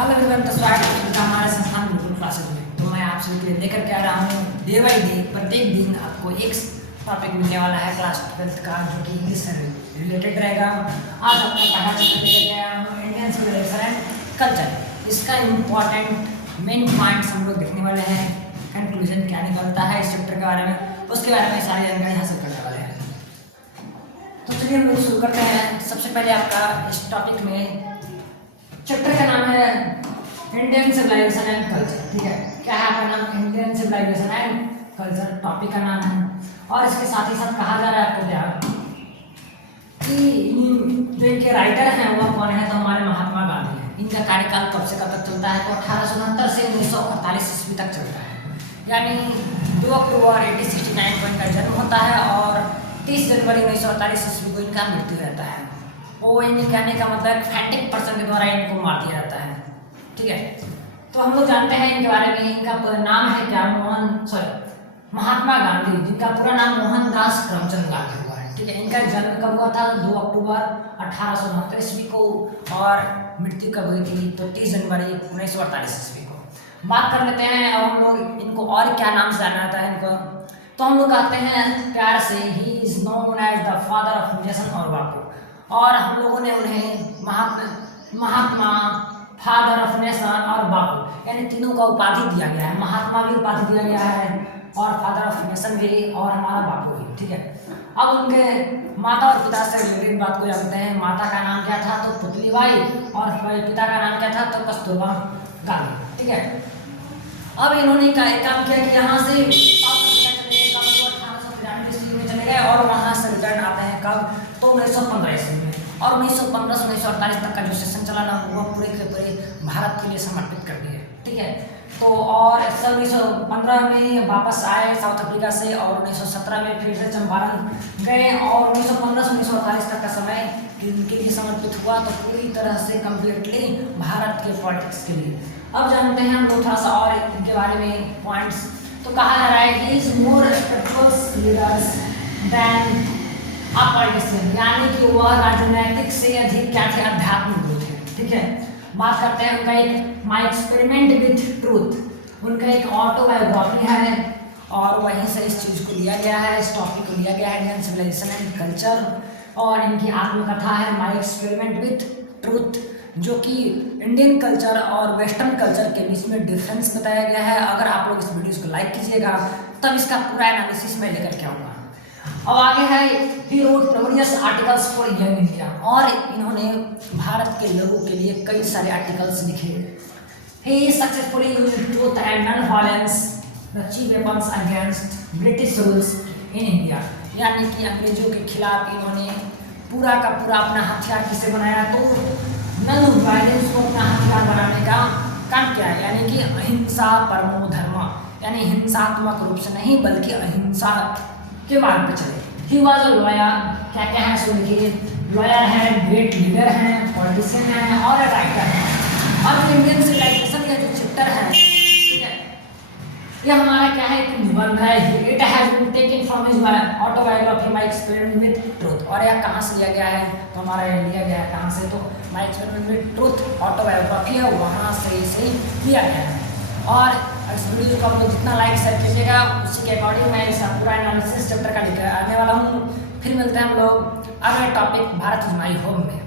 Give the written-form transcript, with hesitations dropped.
Hello everyone, तो स्वागत है हमारे संस्थान गुरुकुल क्लासेज में। तो मैं आप सभी के लिए लेकर के आ रहा हूँ डे बाई डे प्रत्येक दिन आपको एक टॉपिक मिलने वाला है क्लास 12th का, जो कि इंग्लिश से रिलेटेड रहेगा। आज आपका पढ़ा लेकर गया हूँ इंडियन सिविलाइजेशन एंड कल्चर। इसका इम्पॉर्टेंट मेन पॉइंट्स हम लोग देखने वाले हैं, कंक्लूजन क्या निकलता है इस चैप्टर के बारे में, उसके बारे में सारी जानकारी हासिल करने वाले हैं। तो चलिए हम लोग शुरू करते हैं। सबसे पहले आपका इस टॉपिक में चैप्टर का नाम है इंडियन सिविलाइजेशन एंड कल्चर। ठीक है, क्या है आपका नाम? Indian civilisation and culture topic का नाम है। और इसके साथ ही साथ कहा जा रहा है आपको क्या कि जो इनके राइटर हैं वो कौन है? तो हमारे महात्मा गांधी हैं। इनका कार्यकाल कब से कब तक चलता है? तो 1869 से 1948 ईस्वी तक चलता है। यानी 2 अक्टूबर 1869 को इनका जन्म होता है और 30 जनवरी 1948 ईस्वी को इनका मृत्यु रहता है। वो इन्हें कहने का मतलब फैंटिक पर्सन के द्वारा इनको मार दिया जाता है। ठीक है, तो हम लोग जानते हैं इनके बारे में। इनका नाम है क्या? महात्मा गांधी, जिनका पूरा नाम मोहनदास करमचंद गांधी हुआ है। ठीक है, इनका जन्म कब हुआ था? 2 अक्टूबर 1869 ईस्वी को। और मृत्यु कब हुई थी? तो 30 जनवरी 1948 ईस्वी को। बात कर लेते हैं अब हम लोग इनको और क्या नाम से जाना जाता है इनको। तो हम लोग कहते हैं प्यार से ही is known as the father of nation और बापू। और हम लोगों ने उन्हें महात्मा, फादर ऑफ नेशन और बापू यानी तीनों का उपाधि दिया गया है। महात्मा भी उपाधि दिया गया है और फादर ऑफ नेशन भी और हमारा बापू भी। ठीक है, अब उनके माता और पिता से रिलेटेड बात को जानते हैं। माता का नाम क्या था? तो पुतलीबाई। और पिता का नाम क्या था? तो कस्तूरबा गांधी। ठीक है, अब इन्होंने का एक काम किया कि यहाँ से 1893 ईस्वी में चले गए और वहाँ से रिटर्न आते हैं कब? तो 1915 ईस्वी में। और 1915 से 1948 तक का जो सेशन चला ना, वो पूरे के पूरे भारत के लिए समर्पित कर दिए। ठीक है, तो और 1915 में वापस आए साउथ अफ्रीका से और 1917 में फिर से चंपारण गए और 1915 से 1948 तक का समय इनके लिए समर्पित हुआ। तो पूरी तरह से कम्प्लीटली भारत के पॉलिटिक्स के लिए। अब जानते हैं हम लोग थोड़ा सा और इनके बारे में पॉइंट्स। तो कहा जा रहा है कि is more spiritual leaders than a politician, यानी कि वह राजनीतिक से अधिक क्या थे? आध्यात्मिक गुरु थे। ठीक है, बात करते हैं उनका एक माई एक्सपेरिमेंट विथ ट्रूथ, उनका एक ऑटोबायोग्राफी है और वहीं से इस चीज़ को लिया गया है, इस टॉपिक को लिया गया है, इंडियन सिविलाइजेशन एंड कल्चर। और इनकी आत्मकथा है माई एक्सपेरिमेंट विथ ट्रूथ, जो कि इंडियन कल्चर और वेस्टर्न कल्चर के बीच में डिफरेंस बताया गया है। अगर आप लोग इस वीडियो को लाइक कीजिएगा तब इसका पूरा एनालिसिस में लेकर के आऊँगा। अब आगे है he wrote numerous articles for young India, और इन्होंने भारत के लोगों के लिए कई सारे आर्टिकल्स लिखे। He successfully used truth and non violence the chief weapons against British rules in India, यानी कि अंग्रेजों के खिलाफ इन्होंने पूरा का पूरा अपना हथियार किसे बनाया? तो नॉन वायलेंस को अपना हथियार बनाने का काम किया है। यानी कि अहिंसा परमो धर्म, यानी हिंसात्मक रूप से नहीं बल्कि अहिंसा के मार्ग पे चले। ही वॉज अ लॉयर, क्या क्या है सुनिए, लॉयर है, ग्रेट लीडर हैं, पॉलिटिशियन है और राइटर है। और इंडियन सिविलाइजेशन का जो चैप्टर है, ठीक है, ये हमारा क्या है? एक निबंध है। It has been taken from his autobiography my experiment with truth. और यह कहाँ से लिया गया है? तो हमारा ये लिया गया है कहाँ से? तो माई एक्सपेरिमेंट विथ ट्रूथ ऑटोबायोग्राफी है, वहाँ से इसे लिया गया है। और इस वीडियो को आप लोग जितना लाइक शेयर कीजिएगा उसी के अकॉर्डिंग मैं इसका पूरा एनालिसिस चैप्टर का लेकर आने वाला हूँ। फिर मिलते हैं हम लोग अगले topic Bharat is my home में।